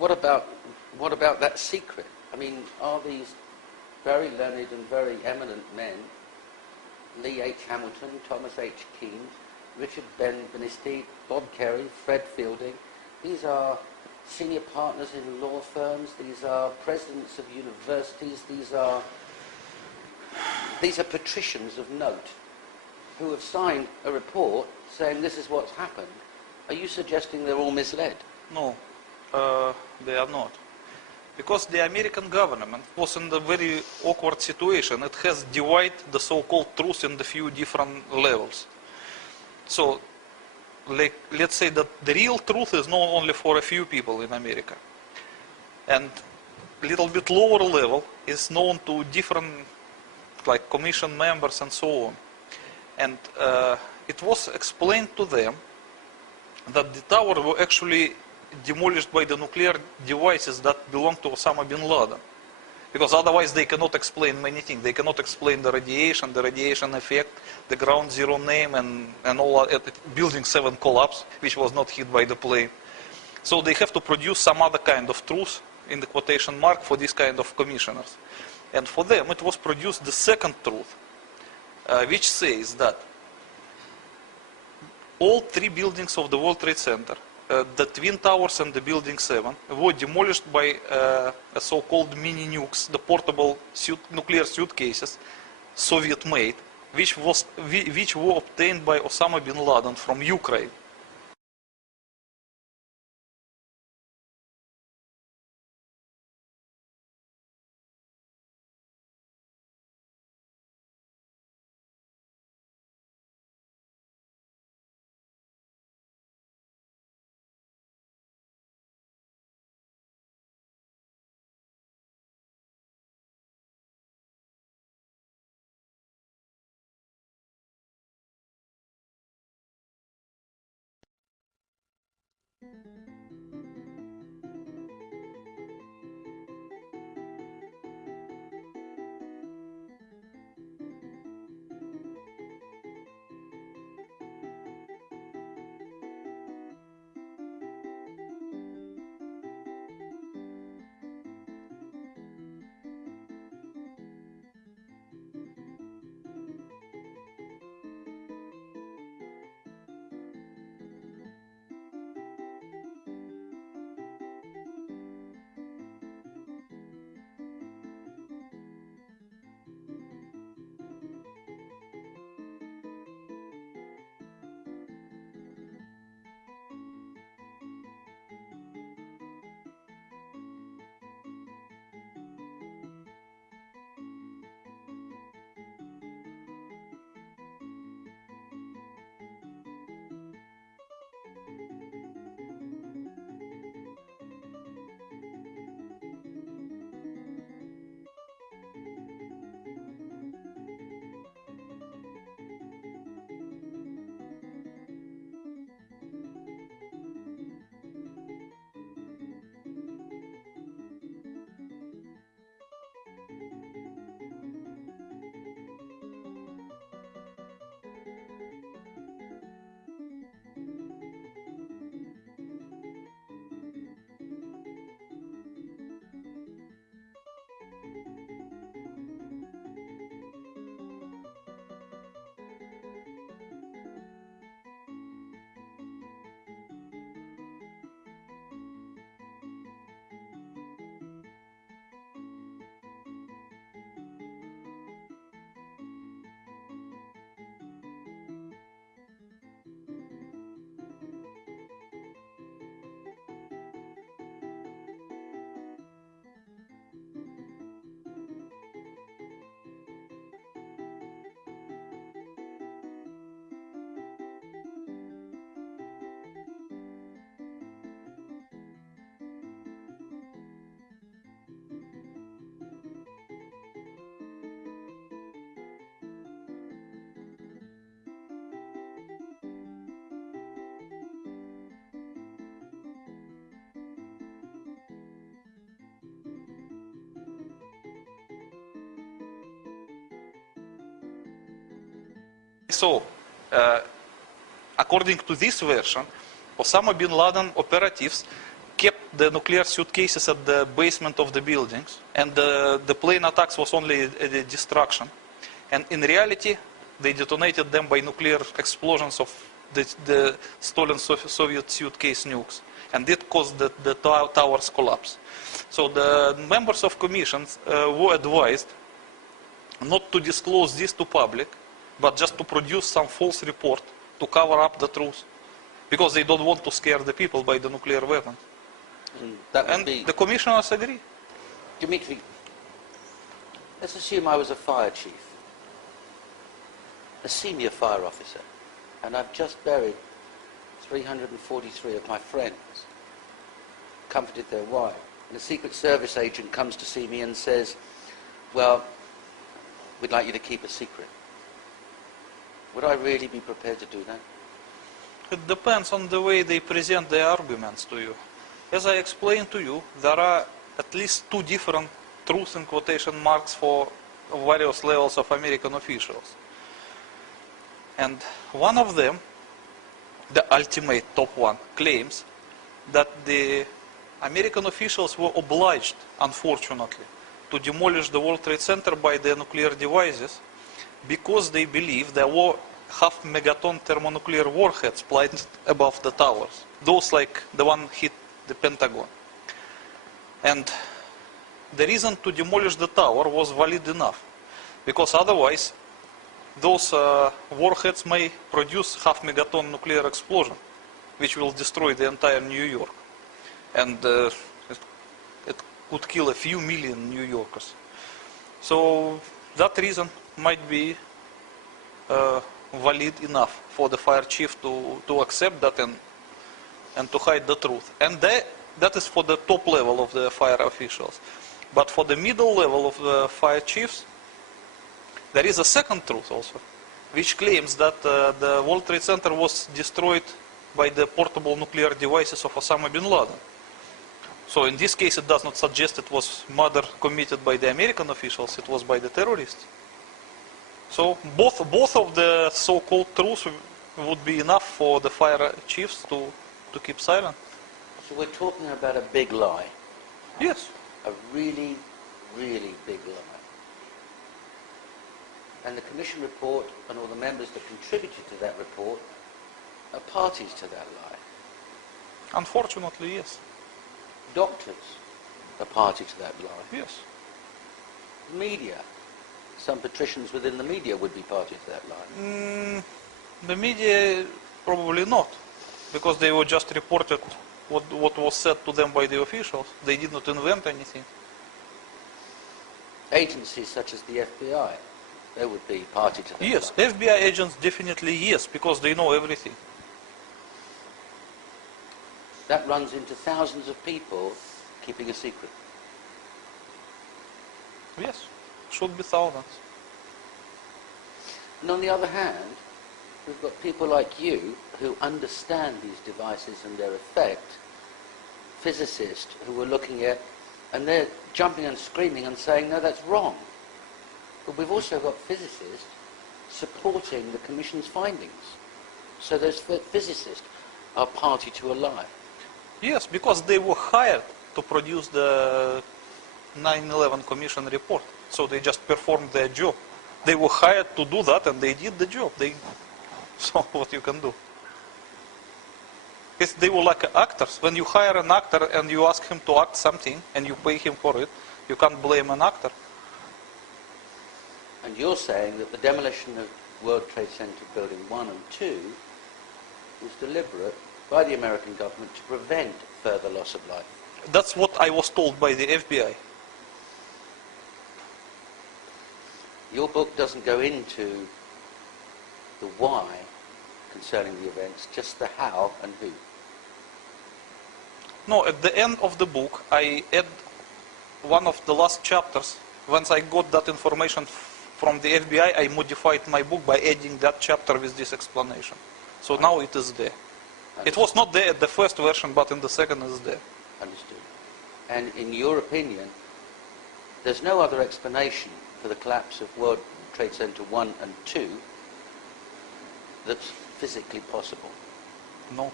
what about that secret? I mean, are these very learned and very eminent men, Lee H. Hamilton, Thomas H. Keane, Richard Benisti, Bob Kerry, Fred Fielding, these are senior partners in law firms, these are presidents of universities, these are patricians of note who have signed a report saying this is what's happened. Are you suggesting they're all misled? No, they are not. Because the American government was in a very awkward situation. It has divided the so-called truth in a few different levels. So, let's say that the real truth is known only for a few people in America. And a little bit lower level is known to different, like, commission members and so on. And it was explained to them that the tower were actually demolished by the nuclear devices that belong to Osama bin Laden. Because otherwise they cannot explain many things. They cannot explain the radiation effect, the ground zero name, and all building 7 collapse, which was not hit by the plane. So they have to produce some other kind of truth, in the quotation mark, for this kind of commissioners. And for them it was produced the second truth, which says that all 3 buildings of the World Trade Center, the Twin Towers and the Building 7, were demolished by a so-called mini nukes, the portable nuclear suitcases, Soviet-made, which were obtained by Osama bin Laden from Ukraine. So, according to this version, Osama bin Laden operatives kept the nuclear suitcases at the basement of the buildings, and the plane attacks was only a destruction. And in reality, they detonated them by nuclear explosions of the stolen Soviet suitcase nukes. And it caused the towers collapse. So the members of commissions were advised not to disclose this to public, but just to produce some false report to cover up the truth. Because they don't want to scare the people by the nuclear weapons. And the commissioners agree. Dimitri, let's assume I was a fire chief, a senior fire officer, and I've just buried 343 of my friends, comforted their wives, and a Secret Service agent comes to see me and says, well, we'd like you to keep a secret. Would I really be prepared to do that? It depends on the way they present their arguments to you. As I explained to you, there are at least two different truth in quotation marks for various levels of American officials. And one of them, the ultimate top one, claims that the American officials were obliged, unfortunately, to demolish the World Trade Center by their nuclear devices because they believe there were half-megaton thermonuclear warheads planted above the towers. Those like the one hit the Pentagon. And the reason to demolish the tower was valid enough, because otherwise those warheads may produce half-megaton nuclear explosion, which will destroy the entire New York. And it could kill a few million New Yorkers. So that reason might be valid enough for the fire chief to accept that and to hide the truth. And that is for the top level of the fire officials. But for the middle level of the fire chiefs, there is a second truth also, which claims that the World Trade Center was destroyed by the portable nuclear devices of Osama bin Laden. So in this case, it does not suggest it was murder committed by the American officials, it was by the terrorists. So both of the so-called truths would be enough for the fire chiefs to keep silent. So we're talking about a big lie. Yes. A really, really big lie. And the Commission report and all the members that contributed to that report are parties to that lie. Unfortunately, yes. Doctors are party to that lie. Yes. Media. Some patricians within the media would be party to that lie. The media probably not, because they were just reported what was said to them by the officials. They did not invent anything. Agencies such as the FBI, they would be party to that Yes, lie. FBI agents definitely yes, because they know everything. That runs into thousands of people keeping a secret. Yes, should be thousands. And on the other hand, we've got people like you who understand these devices and their effect, physicists who are looking at, and they're jumping and screaming and saying, no, that's wrong. But we've also got physicists supporting the Commission's findings. So those physicists are party to a lie. Yes, because they were hired to produce the 9/11 Commission report. So they just performed their job. They were hired to do that and they did the job. So what you can do? They were like actors. When you hire an actor and you ask him to act something and you pay him for it, you can't blame an actor. And you're saying that the demolition of World Trade Center Building 1 and 2 was deliberate by the American government to prevent further loss of life. That's what I was told by the FBI. Your book doesn't go into the why concerning the events, just the how and who. No, at the end of the book, I add one of the last chapters. Once I got that information from the FBI, I modified my book by adding that chapter with this explanation. So now it is there. It was not there at the first version, but in the second it is there. Understood. And in your opinion, there's no other explanation for the collapse of World Trade Center 1 and 2 that's physically possible? No.